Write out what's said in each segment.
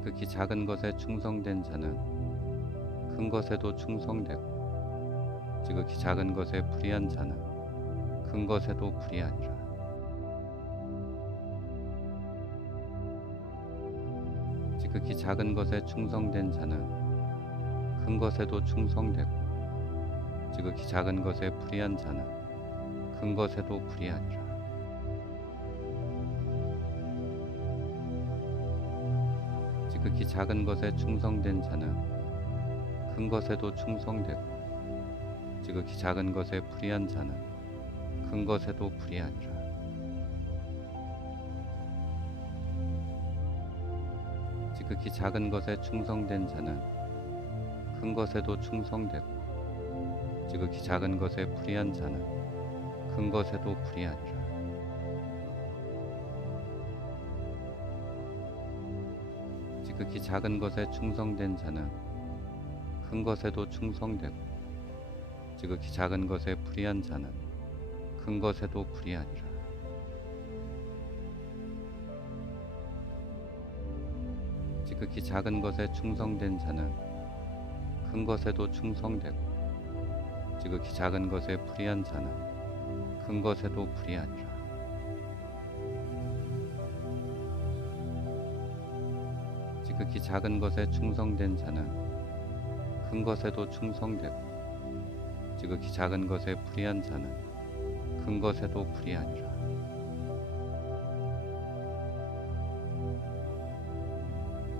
지극히 작은 것에 충성된 자는 큰 것에도 충성되고, 지극히 작은 것에 불의한 자는 큰 것에도 불의하니라. 지극히 작은 것에 충성된 자는 큰 것에도 충성되고, 지극히 작은 것에 불의한 자는 큰 것에도 불의하니라. 지극히 작은 것에 충성된 자는 큰 것에도 충성되고, 지극히 작은 것에 불의한 자는 큰 것에도 불의하니라. 지극히 작은 것에 충성된 자는 큰 것에도 충성되고, 지극히 작은 것에 불의한 자는 큰 것에도 불의하니라. 지극히 작은 것에 충성된 자는 큰 것에도 충성되고, 지극히 작은 것에 불의한 자는 큰 것에도 불의하니라. 지극히 작은 것에 충성된 자는 큰 것에도 충성되고, 지극히 작은 것에 불의한 자는 큰 것에도 불의하니라. 지극히 작은 것에 충성된 자는 큰 것에도 충성되고, 지극히 작은 것에 불의한 자는 큰 것에도 불의하니라.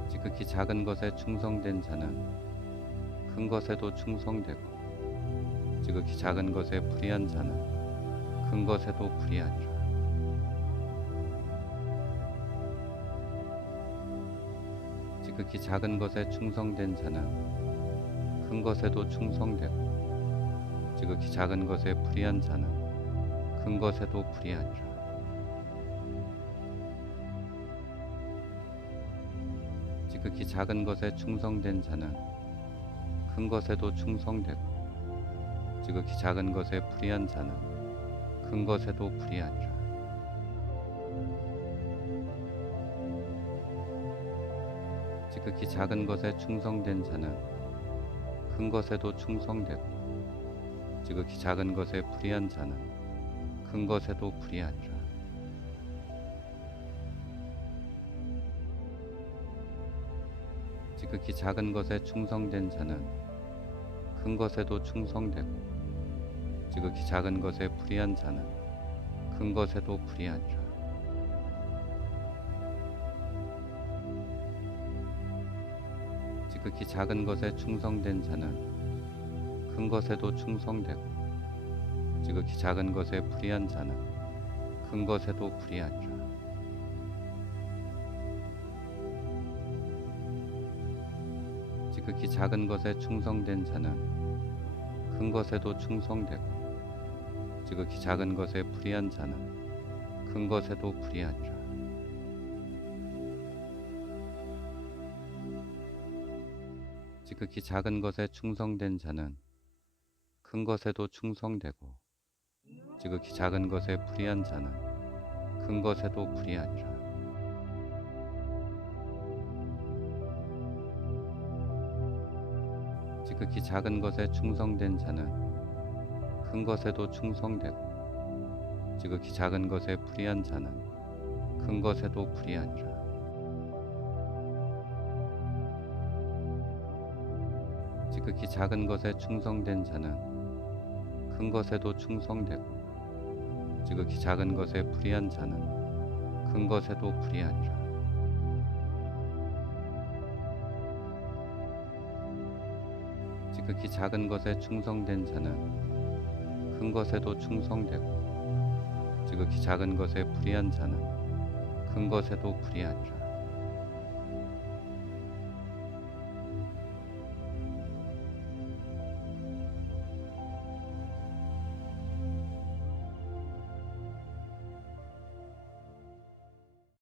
지극히 작은 것에 충성된 자는 큰 것에도 충성되고, 지극히 작은 것에 불의한 자는 큰 것에도 불의하니라. 지극히 작은 것에 충성된 자는 큰 것에도 충성되고, 지극히 작은 것에 불의한 자는 큰 것에도 불의하니라. 지극히 작은 것에 충성된 자는 큰 것에도 충성되고, 지극히 작은 것에 불의한 자는 큰 것에도 불의하니라. 지극히 작은 것에 충성된 자는 큰 것에도 충성되고, 지극히 작은 것에 불의한 자는 큰 것에도 불의하니라. 지극히 작은 것에 충성된 자는 큰 것에도 충성되고, 지극히 작은 것에 불의한 자는 큰 것에도 불의하니라. 지극히 작은 것에 충성된 자는 큰 것에도 충성되고, 지극히 작은 것에 불의한 자는 큰 것에도 불의하니라. 지극히 작은 것에 충성된 자는 큰 것에도 충성되고, 지극히 작은 것에 불의한 자는 큰 것에도 불의하니라. 지극히 작은 것에 충성된 자는 큰 것에도 충성되고, 지극히 작은 것에 불의한 자는 큰 것에도 불의하니라. 지극히 작은 것에 충성된 자는 큰 것에도 충성되고, 지극히 작은 것에 불의한 자는 큰 것에도 불의하니라. 지극히 작은 것에 충성된 자는 큰 것에도 충성되고, 지극히 작은 것에 불의한 자는 큰 것에도 불의하니라. 지극히 작은 것에 충성된 자는 큰 것에도 충성되고, 지극히 작은 것에 불의한 자는 큰 것에도 불의하니라.